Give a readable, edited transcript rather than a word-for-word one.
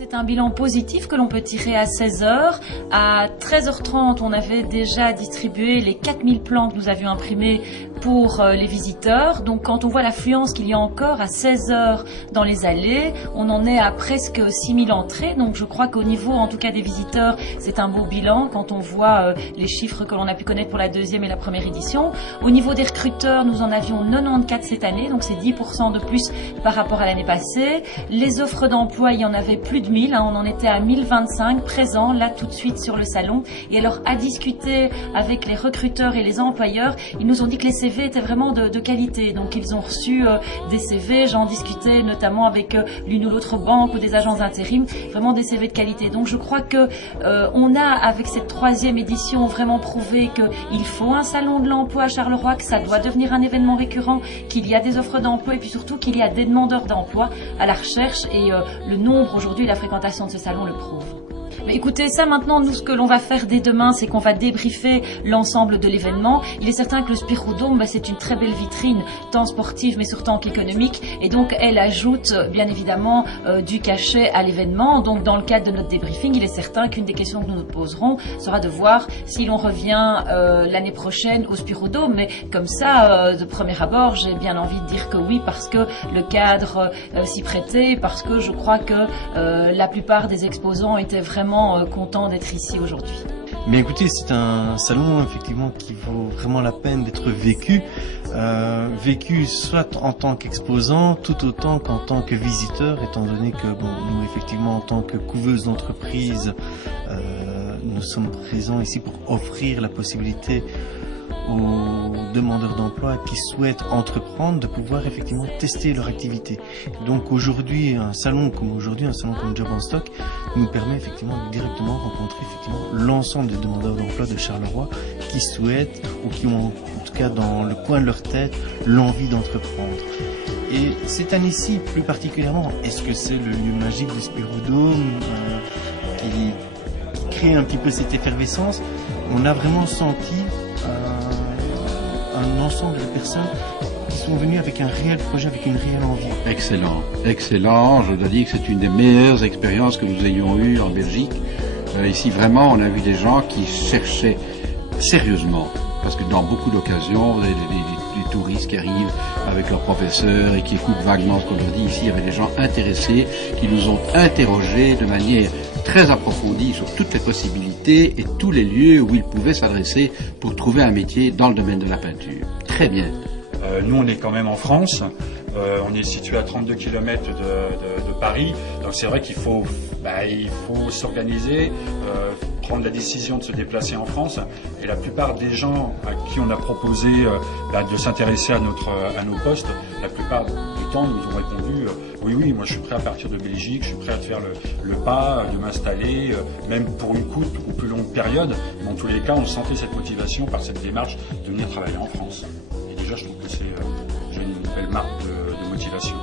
C'est un bilan positif que l'on peut tirer à 16 heures. À 13h30, on avait déjà distribué les 4000 plans que nous avions imprimés pour les visiteurs. Donc quand on voit l'affluence qu'il y a encore à 16 heures dans les allées, on en est à presque 6000 entrées. Donc je crois qu'au niveau en tout cas des visiteurs, c'est un beau bilan quand on voit les chiffres que l'on a pu connaître pour la deuxième et la première édition. Au niveau des recruteurs, nous en avions 94 cette année, donc c'est 10% de plus par rapport à l'année passée. Les offres d'emploi, il y en avait plus de 1000, on en était à 1025 présents là tout de suite sur le salon. Et alors à discuter avec les recruteurs et les employeurs, ils nous ont dit que les CV étaient vraiment de qualité. Donc ils ont reçu des CV, j'en discutais notamment avec l'une ou l'autre banque ou des agences d'intérim, vraiment des CV de qualité. Donc je crois que on a avec cette troisième édition vraiment prouvé qu'il faut un salon de l'emploi à Charleroi, que ça doit devenir un événement récurrent, qu'il y a des offres d'emploi et puis surtout qu'il y a des demandeurs d'emploi à la recherche et le nombre aujourd'hui, la fréquentation de ce salon le prouve. Mais écoutez, ça maintenant, nous, ce que l'on va faire dès demain, c'est qu'on va débriefer l'ensemble de l'événement. Il est certain que le Spiroudome, c'est une très belle vitrine, tant sportive mais surtout qu'économique. Et donc, elle ajoute, bien évidemment, du cachet à l'événement. Donc, dans le cadre de notre débriefing, il est certain qu'une des questions que nous nous poserons sera de voir si l'on revient l'année prochaine au Spiroudome. Mais comme ça, de premier abord, j'ai bien envie de dire que oui, parce que le cadre s'y prêtait, parce que je crois que la plupart des exposants étaient vraiment content d'être ici aujourd'hui. Mais écoutez, c'est un salon effectivement qui vaut vraiment la peine d'être vécu, vécu soit en tant qu'exposant, tout autant qu'en tant que visiteur, étant donné que nous effectivement en tant que couveuse d'entreprise, nous sommes présents ici pour offrir la possibilité aux demandeurs d'emploi qui souhaitent entreprendre de pouvoir effectivement tester leur activité. Donc aujourd'hui, un salon comme Job en Stock nous permet effectivement de directement rencontrer effectivement l'ensemble des demandeurs d'emploi de Charleroi qui souhaitent ou qui ont en tout cas dans le coin de leur tête l'envie d'entreprendre. Et cette année-ci plus particulièrement, est-ce que c'est le lieu magique du Spiroudome qui crée un petit peu cette effervescence? On a vraiment senti un ensemble de personnes qui sont venues avec un réel projet, avec une réelle envie. Excellent, excellent. Je dois dire que c'est une des meilleures expériences que nous ayons eues en Belgique. Ici, vraiment, on a vu des gens qui cherchaient sérieusement, parce que dans beaucoup d'occasions, vous avez des touristes qui arrivent avec leurs professeurs et qui écoutent vaguement ce qu'on leur dit. Ici, il y avait des gens intéressés qui nous ont interrogés de manière très approfondie sur toutes les possibilités et tous les lieux où ils pouvaient s'adresser pour trouver un métier dans le domaine de la peinture. Très bien. Nous, on est quand même en France. On est situé à 32 km de Paris. Donc c'est vrai qu'il faut s'organiser, prendre la décision de se déplacer en France. Et la plupart des gens à qui on a proposé de s'intéresser à nos postes, la plupart du temps nous ont répondu oui, moi je suis prêt à partir de Belgique, je suis prêt à faire le pas, de m'installer, même pour une courte ou plus longue période. Dans tous les cas, on sentait cette motivation par cette démarche de venir travailler en France. Et déjà, je trouve que c'est une belle marque de motivation.